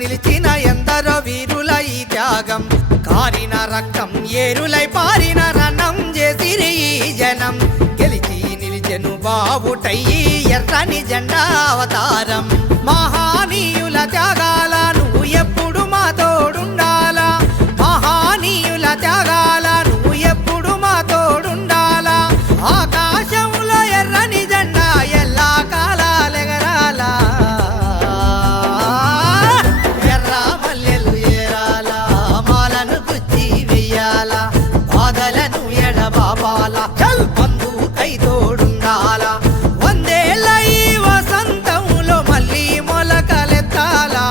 నిలిచిన ఎందరో వీరుల ఈ త్యాగం కారిన రక్తం ఏరులై పారిన రణం చేసిరి ఈ జనం గెలిచి నిలిచెను బావుటయ్యి ఎర్రని జెండా అవతారం మహానీయుల త్యాగాల నువ్వు ఎప్పుడు మా తోడుండాలా మహానీయుల త్యాగాల నువ్వు ఎప్పుడు మా తోడుండాలా ఆకాశంలో ఎర్రని జెండా ఎల్లా కాలాలెగరాలా ఎర్ర మల్లెలు ఏరాలా మాలను గుచ్చి వెయ్యాలా బాధలను ఎడబాపాలా చల్ బంధుకై తోడుండాలా వందేళ్ళ ఈ వసంతంలో మళ్ళీ మొలకలెత్తాలా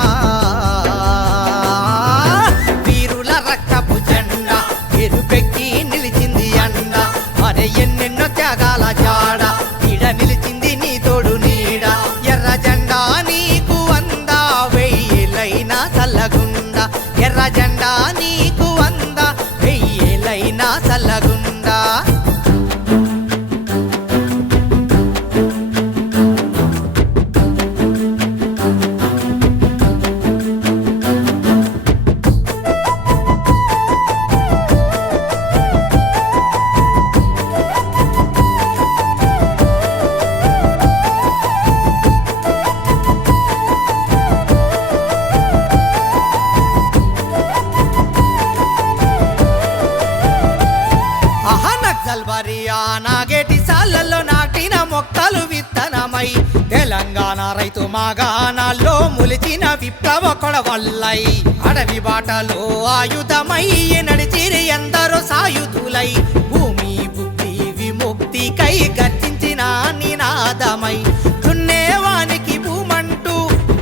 వీరుల రక్తపు జెండా ఎరుపెక్కి నిలిచింది అండ అరే ఎన్నెన్నో త్యాగాల జాడ ఈడ నిలిచింది నీ తోడు నీడ ఎర్ర జెండా నీకు అందా వెయ్యేలైనా చల్లగుండా ఎర్ర జెండా నీకు అందా వెయ్యేలైనా చల్లగుండా నాగేటి సాలల్లో నాటిన మొక్కలు విత్తనమై తెలంగాణ రైతు మాగాణాల్లో ములిచిన విప్లవ కొడవల్లై అడవి బాటలో ఆయుధమై నడిచిరి ఎందరో సాయుధులై భూమి బుద్ధి విముక్తికై గర్జించిన నినాదమై దున్నేవానికి భూమంటూ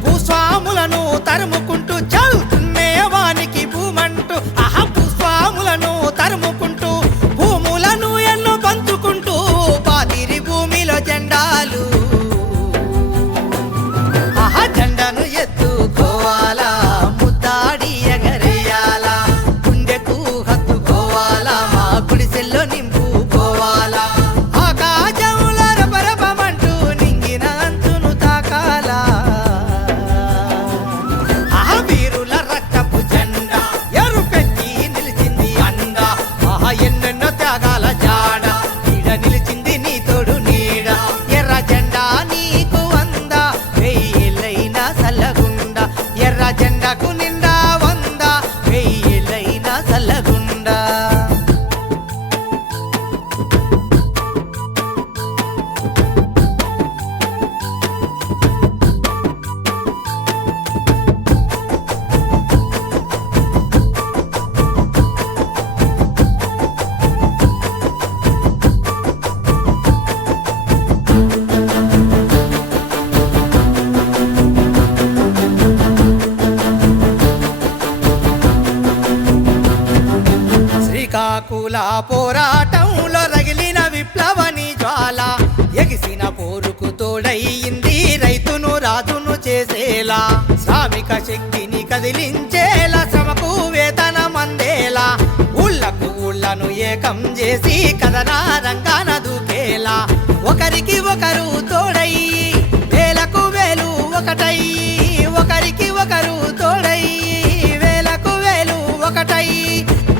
భూస్వాములను తరుముకుంటూ చల్ దున్నేవానికి భూమంటూ భూస్వాములను తరుముకుంటూ భూములను ఎన్నో పంచుకుంటూ పాతిరి భూమిలో జెండాలు జెండాను ఎత్తుకోవాలా ముద్దాడి ఎగరేయాలా గుండెకు హత్తుకోవాలా మా గుడిసెల్లో నింపుకోవాలా ఆకాశంలో రపరపమంటూ నింగిన అంచును తాకాలా వీరుల రక్తపు జెండా ఎరుపెక్కి నిలిచింది అండ ఎన్నెన్నో త్యాగాల జాడ ఈడ నిలిచింది నీ తోడు నీడ ఎర్ర జెండా నీకు అందా వెయ్యేలైనా చల్లగుండా ఎర్ర జెండాకు నిండా వందా వెయ్యేలైనా చల్లగుండా శ్రీకాకుళ పోరాటంలో రగిలిన విప్లవని జ్వాల ఎగిసిన పోరుకు తోడయింది రైతును రాజును చేసేలా శ్రామిక శక్తిని కదిలించేలా శ్రమకు వేతనం అందేలా ఊళ్ళకు ఊళ్ళను ఏకం చేసి కథనా రంగాన దూకేలా ఒకరికి ఒకరు తోడయి వేలకు వేలు ఒకటై ఒకరికి ఒకరు తోడై వేలకు వేలు ఒకటై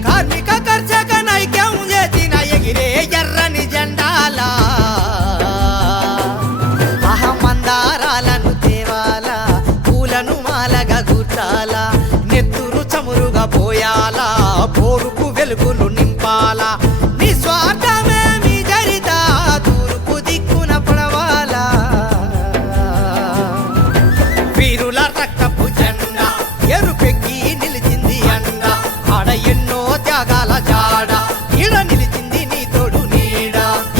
కార్మిక కర్షక నైక్యం చేసిన ఎగిరే ఎర్రని జెండాలా మందారాలను తేవాలా పూలను మాలగా గుర్తాలా నెత్తురు చమురుగా పోయాలా పోరుకు వెలుగులు నింపాలా నిస్వార్థమే మీ జరిత తూర్పు దిక్కున పడవాలా వీరుల రక్తపు జెండా ఎరుపెక్కి నిలిచింది అండ ఆడ ఎన్నో త్యాగాల జాడ ఈడ నిలిచింది నీ తోడు నీడ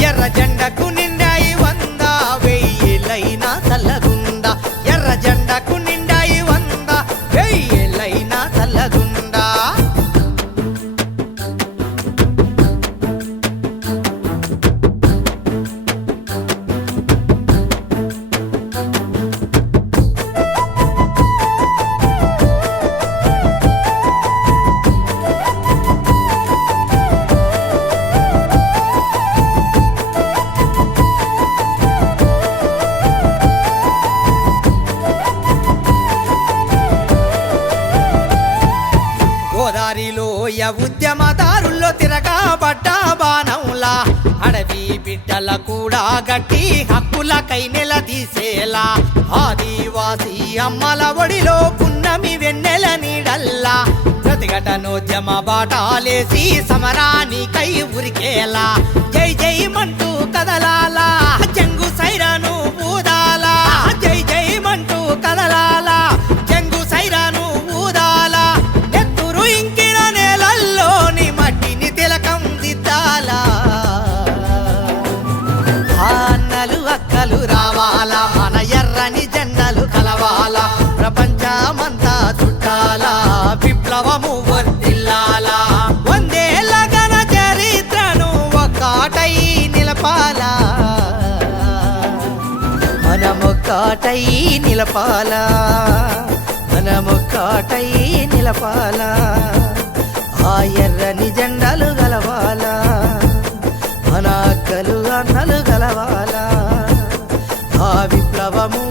ఎర్ర జెండకు నిండాయి వందా వెయ్యేలైనా చల్లగుండా ఎర్ర జెండకు నిండాయి వందా వెయ్యేలైనా చల్లగుండా ఉద్యమదారుల్లో తిరగబడ్డ బాణంలా అడవి బిడ్డల కూడా గట్టి హక్కులకై నిలదీసేలా ఆదివాసీ అమ్మల ఒడిలో పున్నమి వెన్నెల నీడల్లా ప్రతిఘటనోద్యమ బాటాలేసి సమరానికై ఉరికేలా జై జై మంటూ కదలాలా జంగు సైరను ఊదాలా జై జై మంటూ కదలాలా జంగు సైరను ఊదాలా నెత్తురు ఇంకిన నేలల్లోని మట్టిని తిలకం దిద్దాలా ఆ అన్నలు అక్కలు రావాలా మన ఎర్రని జెండలు కలవాలా ప్రపంచమంతా చుట్టాలా విప్లవము వర్ధిల్లాలా వందేళ్ల ఘన చరిత్రను ఒక్కటై నిలపాలా మనమొక్కటై నిలపాలా మనమొక్కటై నిలపాలా ఆ ఎర్రని జెండలు గలవాలా మన అక్కలు అన్నలు గలవాలా ఆ విప్లవము